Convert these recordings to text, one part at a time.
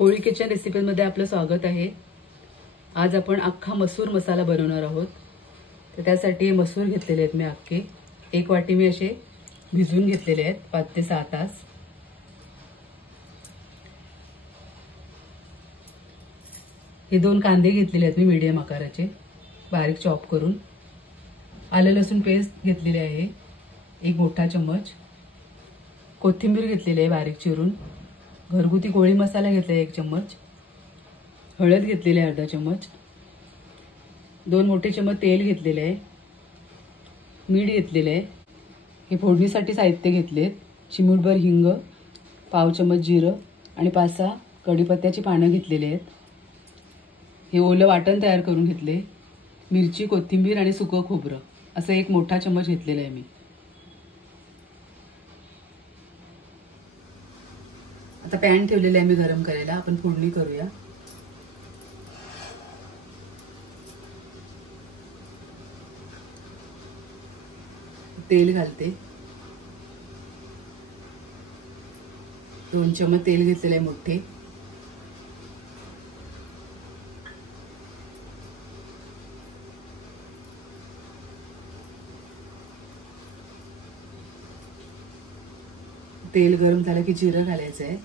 कोळी kitchen रेसिपीमध्ये आपलं स्वागत आहे। आज आपण अख्खा मसूर मसाला बनवणार आहोत। तर त्यासाठी मसूर घेतलेले आहेत मी अख्खे। एक वाटी मी असे भिजवून घेतलेले आहेत 5 ते 6 तास। हे 2 कांदे घेतलेले आहेत मी मीडियम आकाराचे बारीक चॉप करून। आलं लसूण पेस्ट घेतलेली आहे 1 मोठा चम्मच। कोथिंबीर घेतलेली आहे बारीक चिरून। घरगुती कोळी मसाला घेतला 1 चम्मच। हळद घेतलेली आहे अर्धा चम्मच। 2 मोठे चम्मच तेल घेतलेले आहे। मीठ घेतलेले आहे। हे फोडणीसाठी साहित्य घेतलेत। चिमूटभर हिंग, पाव चम्मच जिरं आणि 5-6 कढीपत्त्याची पानं घेतलेली आहेत। हे ओलं वाटण तयार करून घेतले। मिरची, कोथिंबीर आणि सुकं खोबरं असं 1 मोठा चम्मच घेतलेला आहे मी। आता पॅन ठेवलेला आहे मी गरम करायला। आपण फोडणी करूया। तेल घालते। 2 चम्मच तेल घेतलेले आहे मोठे। तेल गरम झालं की जिरं घालायचं आहे।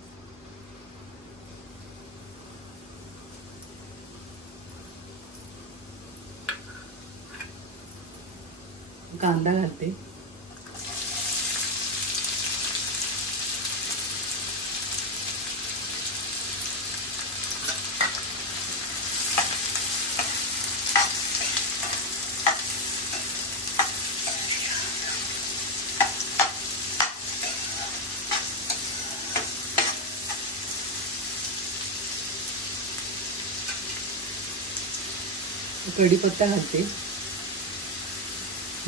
कांदा घालते। कढीपत्ता घालते।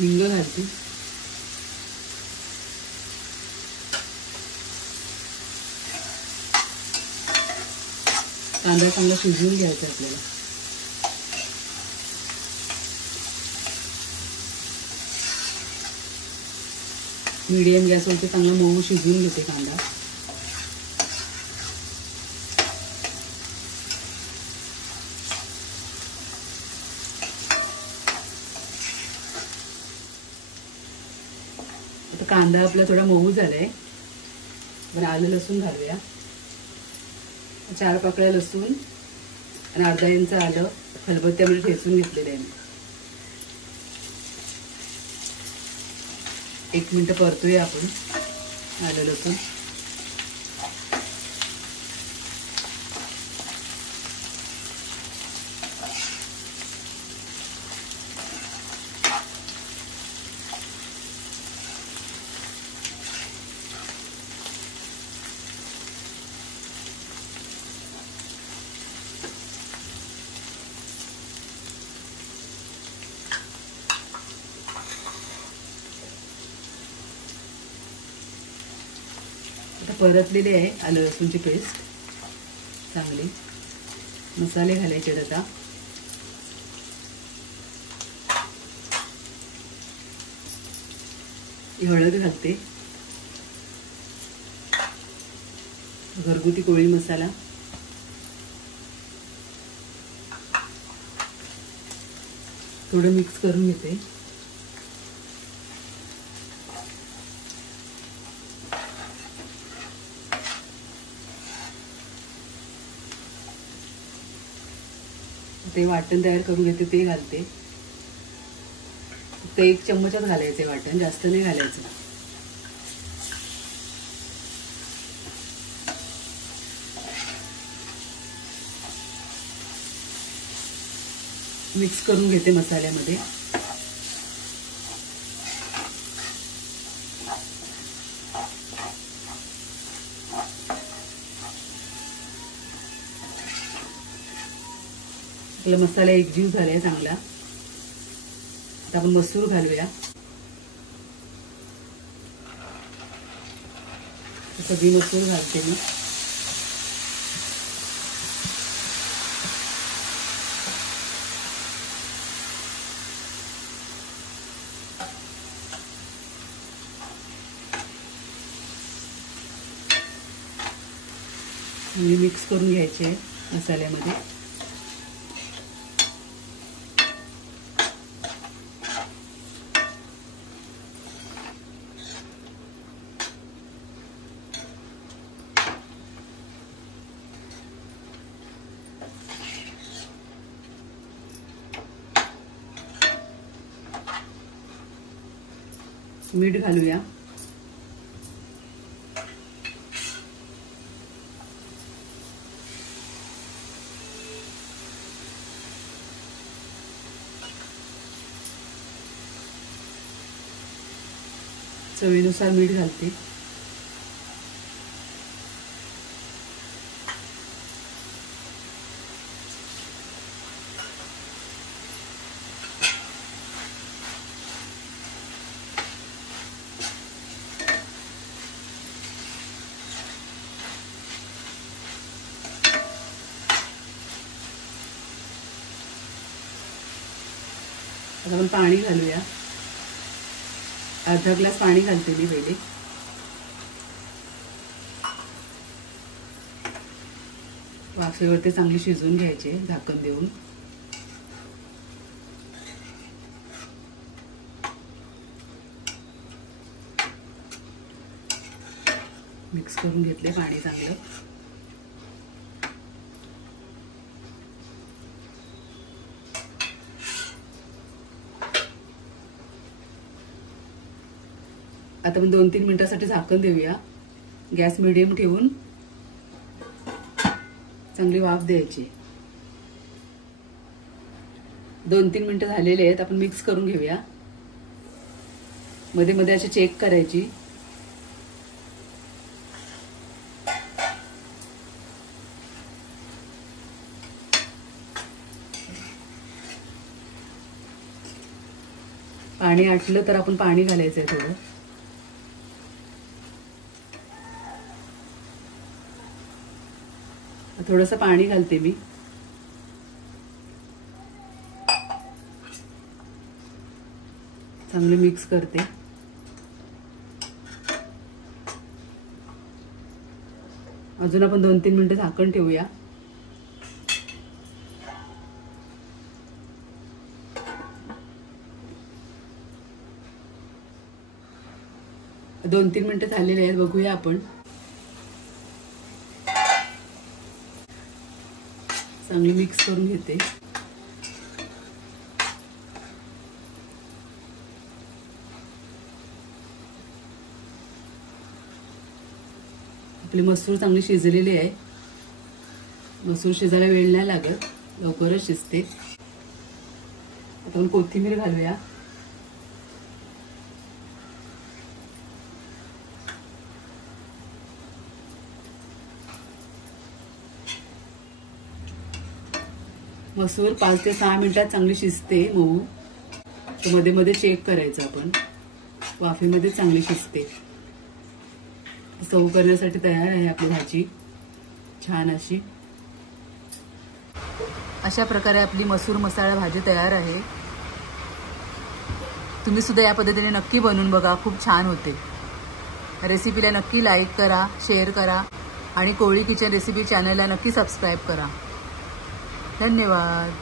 हिंग घालते। कांदा चांगला शिजवून घ्यायचा आपल्याला। मीडियम गॅसवरती चांगला मऊ शिजवून घेते कांदा। आता कांदा आपला थोडा मऊ झालाय। बरं आलं लसूण घालूया। 4 पाकळ्या लसूण आणि अर्धा इंच आलं खलबत्त्यामध्ये ठेचून घेतलेलं आहे मी। 1 मिनिट परतूया आपण आलं लसूण। परतलेली आहे आलं लसूणची पेस्ट चांगली। मसाले घालायचे आता। हळद घालते। घरगुती कोळी मसाला। थोडं मिक्स करून घेते। ते वाटण तयार करून घेते ते घालते। ते 1 चम्मचच घालायचे वाटण, जास्त नाही घालायचं। मिक्स करून घेते मसाल्यामध्ये। आपला मसाला एकजीव झालाय चांगला। आता आपण मसूर घालूया। सगळी मसूर घालते मी। मिक्स करून घ्यायचे आहे मसाल्यामध्ये. मीठ घालूया. चवीनुसार मीठ घालते. आता आपण पाणी घालूया. अर्धा ग्लास पाणी घालते मी पहिले. वाफेवरती चांगली शिजवून घ्यायचे झाकण देऊन. मिक्स करून घेतले पाणी चांगलं. आता आपण 2-3 मिनिटांसाठी झाकण देऊया. गॅस मीडियम ठेवून चांगली वाफ द्यायची. 2-3 मिनिटं झालेले आहेत. आपण मिक्स करून घेऊया. मध्ये मध्ये अशी चेक करायची. पाणी आटलं तर आपण पाणी घालायचंय थोडं. थोडंसं पाणी घालते मी. चांगले मिक्स करते. अजून आपण 2-3 मिनिटं झाकण ठेवूया. दोन 3 मिनिटं झालेले आहेत. बघूया आपण. चांगली मिक्स करून घेते. आपली मसूर चांगली शिजलेली आहे. मसूर शिजायला वेळ नाही लागत, लवकरच शिजते. आता आपण कोथिंबीर घालूया. मसूर 5 ते 6 मिनिटात चांगली शिजते मऊ. तर मध्ये मध्ये चेक करायचं आपण. वाफेमध्ये चांगली शिजते. सर्व करण्यासाठी तयार आहे आपली भाजी छान अशी. अशा प्रकारे आपली मसूर मसाला भाजी तयार आहे. तुम्ही सुद्धा या पद्धतीने नक्की बनवून बघा, खूप छान होते. रेसिपीला नक्की लाईक करा, शेअर करा आणि कोळी किचन रेसिपी चॅनलला नक्की सबस्क्राईब करा. धन्यवाद.